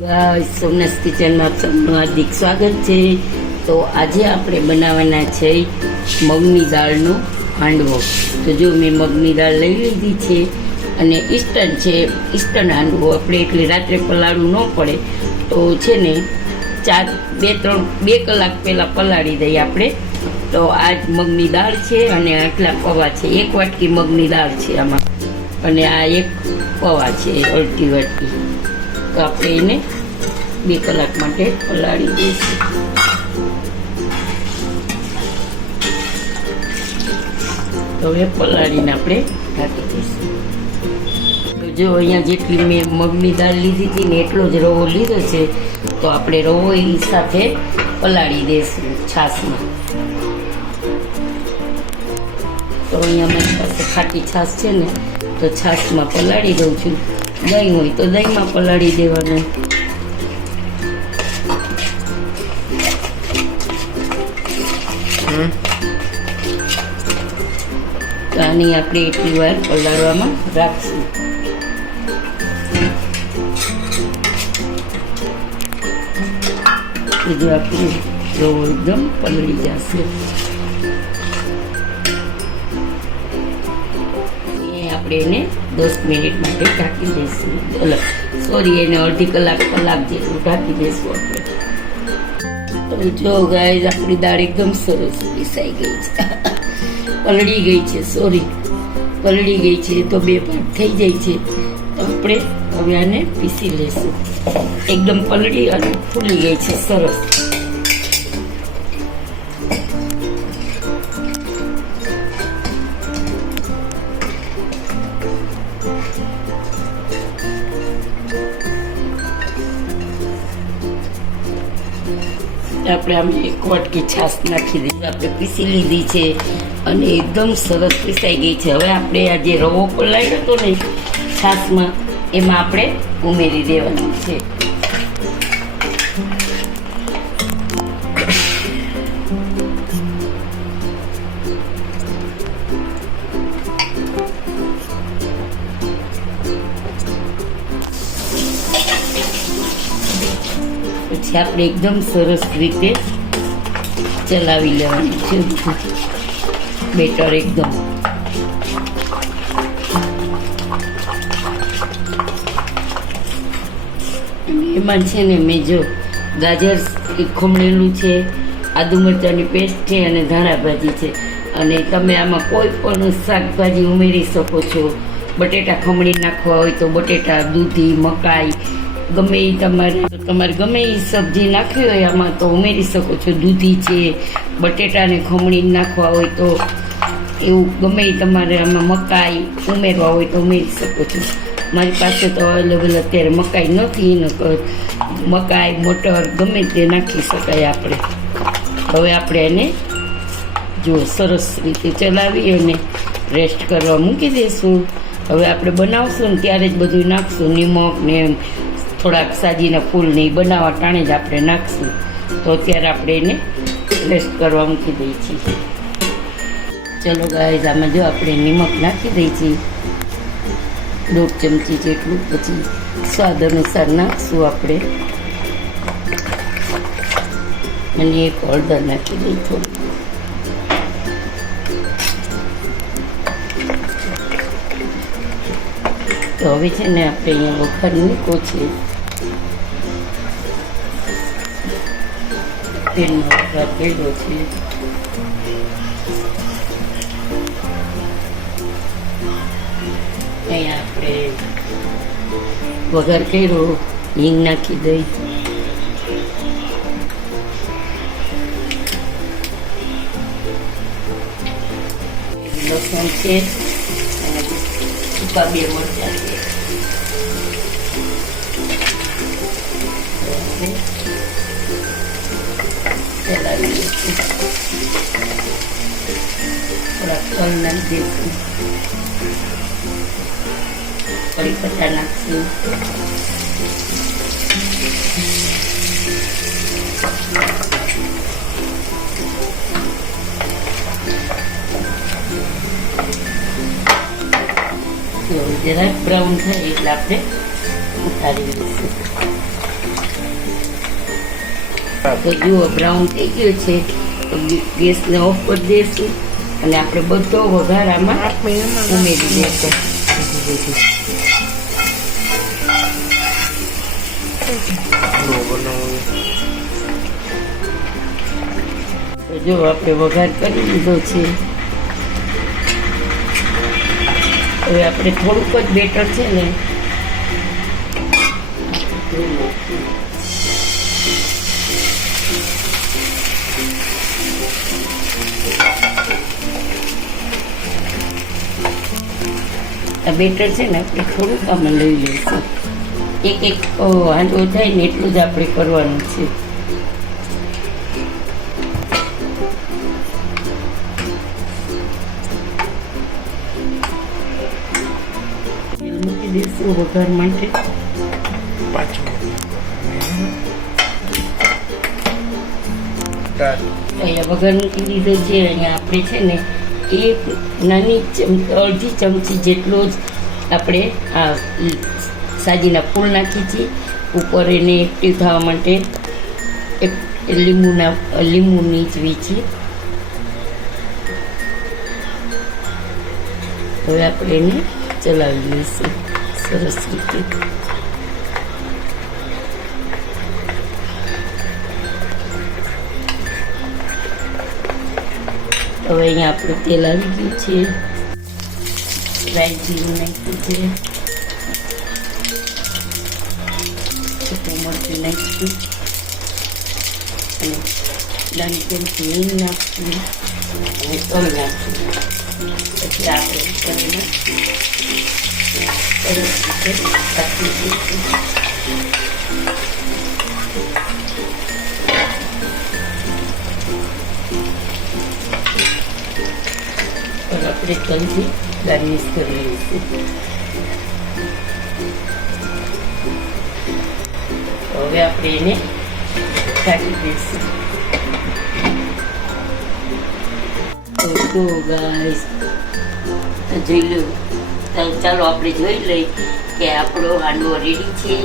Guys Somnath કિચનમાં આપ સૌનું હાર્દિક સ્વાગત છે। તો આજે આપણે બનાવવાના છે મગની દાળનો હાંડવો। તો જો મેં મગની દાળ લઈ લીધી છે અને ઇન્સ્ટન્ટ છે, ઇન્સ્ટન્ટ હાંડવો આપણે એટલે રાત્રે પલાળવું ન પડે। તો છે ને 2 કલાક પહેલાં પલાળી દઈએ આપણે। તો આ મગની દાળ છે અને આટલા પૌવા છે, 1 વાટકી મગની દાળ છે આમાં, અને આ 1 પૌવા છે અડધી વાટકી। તો આપણે એને 2 કલાક માટે પલાળી દઈશું। તો હવે પલાળીને આપણે ઢાંકી દઈશું। તો જો અહીંયા જેટલી મેં મગની દાળ લીધી હતી ને એટલો જ રવો લીધો છે। તો આપણે રવો એ સાથે પલાળી દઈશું છાશમાં। તો અહીંયા મારી પાસે ખાટી છાશ છે ને, તો છાશમાં પલાળી દઉં છું। દહીં હોય તો દહીંમાં પલાળી દેવાનું। તો આની આપણે એટલી વાર પલાળવામાં રાખશું। જો આપણે રવો એકદમ પલળી જશે। આપણે એને 10 મિનિટ માટે ઢાંકી દઈશું। સોરી, એને અડધી કલાક જેટલું ઢાંકી દઈશું આપણે। તો જો ગાઈસ આપણી દાળ એકદમ સરસ પીસાઈ ગઈ છે, પલળી ગઈ છે, પલળી ગઈ છે। તો 2 ભાગ થઈ જાય છે। તો આપણે હવે આને પીસી લઈશું। એકદમ પલળી અને ફૂલી ગઈ છે સરસ। આપણે આમ 1 વાટકી છાશ નાખી દીધી, આપણે પીસી લીધી છે અને એકદમ સરસ પીસાઈ ગઈ છે। હવે આપણે આ જે રવો પલાળ્યો હતો ને છાશમાં, એમાં આપણે ઉમેરી દેવાનું છે। પછી આપણે એકદમ સરસ રીતે ચલાવી લેવાનું છે બેટર એકદમ। એમાં છે ને મેં જો ગાજર ખમણેલું છે, આદુ મરચાંની પેસ્ટ છે અને ધાણા ભાજી છે। અને તમે આમાં કોઈ પણ શાકભાજી ઉમેરી શકો છો। બટેટા ખમણી નાખવા હોય તો બટેટા, દૂધી, મકાઈ, ગમે એ તમારે ગમે એ સબ્જી નાખવી હોય આમાં તો ઉમેરી શકો છો। દૂધી છે, બટેટાને ખમણી નાખવા હોય તો એવું ગમે એ તમારે આમાં મકાઈ ઉમેરવા હોય તો ઉમેરી શકો છો। મારી પાસે તો અવેલેબલ અત્યારે મકાઈ નથી, મકાઈ, મટર ગમે તે નાખી શકાય આપણે। હવે આપણે એને જો સરસ રીતે ચલાવી અને રેસ્ટ કરવા મૂકી દઈશું। હવે આપણે બનાવશું ને ત્યારે જ બધું નાખશું, નિમક ને થોડાક સાજીના ફૂલ ને બનાવવા ટાણે જ આપણે નાખશું। તો અત્યારે આપણે એને રેસ્ટ કરવા મૂકી દઈએ છીએ। ચલો ગાઈસ, આમાં જો આપણે નિમક નાખી દઈએ છીએ 1 ચમચી જેટલું, પછી સ્વાદ અનુસાર નાખશું આપણે, અને 1 હળદર નાખી દઈએ થોડું। તો હવે છે ને આપણે અહીંયા વઘાર મૂકો છે, તેલનો વઘાર કર્યો છે। અહીંયા આપણે વઘાર કર્યો, હિંગ નાખી દઈ, લસણ છે, સૂકા 2 મરચાં છે, ચલાવી દઈશું। થોડાક તલ નાખી દઈશું, કઢી પત્તા નાખશું, જરાક બ્રાઉન થાય એટલે આપણે ઉતારી લઈશું। તો જુઓ બ્રાઉન થઈ ગયો છે તો ગેસને ઓફ કરી દઈશું અને આપણે બધો વઘાર આમાં ઉમેરી દઈશું. તો જો આપણે વઘાર કરી લીધો છે. હવે આપણે થોડુંક જ બેટર છે ને આ બેટર છે ને આપણે થોડુંક આમાં લઈ લઈશું. એક હાંડવો થાય ને એટલું જ આપણે કરવાનું છે. તેલ મૂકી દઈશું વઘાર માટે. અહીંયા વઘાર મૂકી દીધો છે. અહીંયા આપણે છે ને એક નાની અડધી ચમચી જેટલો જ આપણે આ સાજીના ફૂલ નાખી છીએ. ઉપર એને એક્ટિવ થવા માટે એક લીંબુ નીચવી છીએ. હવે આપણે એને ચલાવી લઈશું સરસ રીતે. હવે અહીંયા આપણું તેલ આવી ગયું છે. રાઈ જીરું નાખ્યું છે. મરચું નાખ્યું અને નાની ચમચી હિંગ નાખ્યું અને તલ નાખ્યું. પછી આપણે તેને સરસ રીતે કાપી દઈશું. આપણે તલથી ગાર્નિશ કરી લઈશું. હવે આપણે એને ઢાંકી દઈશું. તો ગાઈસ જોઈ લો. ચાલો આપણે જોઈ લઈએ કે આપણો હાંડવો રેડી છે.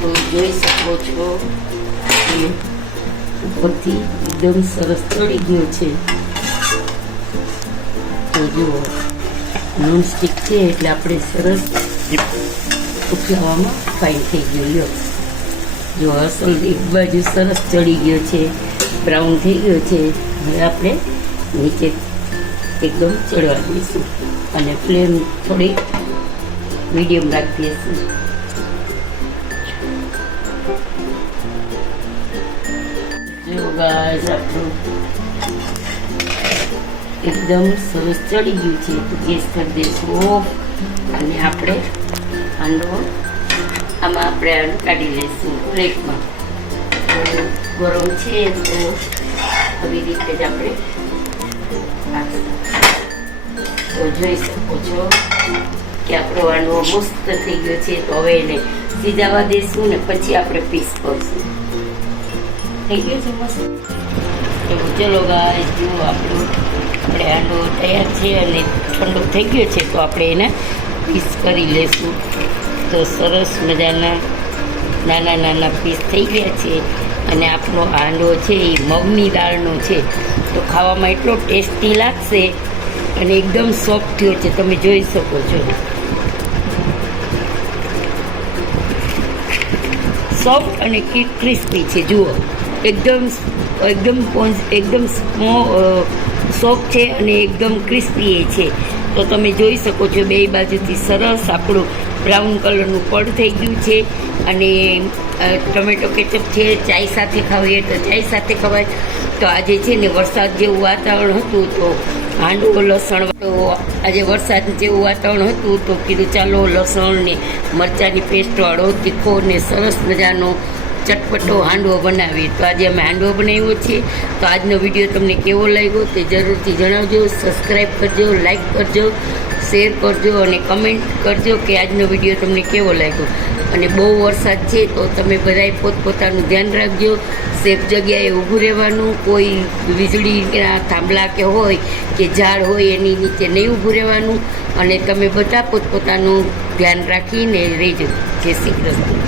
તો જોઈ શકો છો કે ઉપરથી એકદમ સરસ ચડી ગયો છે. તો જુઓ નોનસ્ટિક છે એટલે આપણે સરસ ઉખલાવામાં ફાઇન થઈ ગયો. લ્યો જો અસલ એક બાજુ સરસ ચડી ગયો છે, બ્રાઉન થઈ ગયો છે. હવે આપણે નીચે એકદમ ચડવા દઈશું અને ફ્લેમ થોડી મીડિયમ રાખી દઈશું. જો ગાઈસ આપણું એકદમ સરસ ચડી ગયું છે. તો ગેસ કરી દઈશું ઓફ અને આપણે હાંડવો આમાં આપણે કાઢી લઈશું પ્લેટમાં. ગરમ છે તો આવી રીતે જ આપણે તો જોઈ શકો છો કે આપણો હાંડવો મસ્ત થઈ ગયો છે. તો હવે એને સીજાવા દઈશું ને પછી આપણે પીસ કરશું. થઈ ગયો છે મસ્ત. એવું ચલો ગાઈસ જુઓ આપણે હાંડવો તૈયાર છે અને ઠંડો થઈ ગયો છે. તો આપણે એને પીસ કરી લઈશું. તો સરસ મજાના નાના નાના પીસ થઈ ગયા છે. અને આપણો હાંડવો છે એ મગની દાળનો છે. તો ખાવામાં એટલો ટેસ્ટી લાગશે અને એકદમ સોફ્ટ થયો છે. તમે જોઈ શકો છો સોફ્ટ અને ક્રિસ્પી છે. જુઓ એકદમ સોફ્ટ છે અને એકદમ ક્રિસ્પી એ છે. તો તમે જોઈ શકો છો બે બાજુથી સરસ આપણું બ્રાઉન કલરનું પડ થઈ ગયું છે. અને ટમેટો કેચઅપ છે, ચાય સાથે ખાવીએ તો ચાય સાથે ખવાય. તો આજે છે ને વરસાદ જેવું વાતાવરણ હતું તો હાંડવો લસણ, તો આજે વરસાદ જેવું વાતાવરણ હતું તો કીધું ચાલો લસણ ને મરચાંની પેસ્ટવાળો તીખો ને સરસ મજાનો ચટપટો હાંડવો બનાવીએ. તો આજે અમે હાંડવો બનાવ્યો છે. તો આજનો વિડીયો તમને કેવો લાગ્યો તે જરૂરથી જણાવજો. સબસ્ક્રાઈબ કરજો, લાઈક કરજો, શેર કરજો અને કમેન્ટ કરજો કે આજનો વિડીયો તમને કેવો લાગ્યો. અને બહુ વરસાદ છે તો તમે બધાએ પોતપોતાનું ધ્યાન રાખજો. સેફ જગ્યાએ ઊભું રહેવાનું. કોઈ વીજળીના થાંભલા કે હોય કે ઝાડ હોય એની નીચે નહીં ઊભું રહેવાનું. અને તમે બધા પોતપોતાનું ધ્યાન રાખીને રહેજો. જય શ્રી કૃષ્ણ.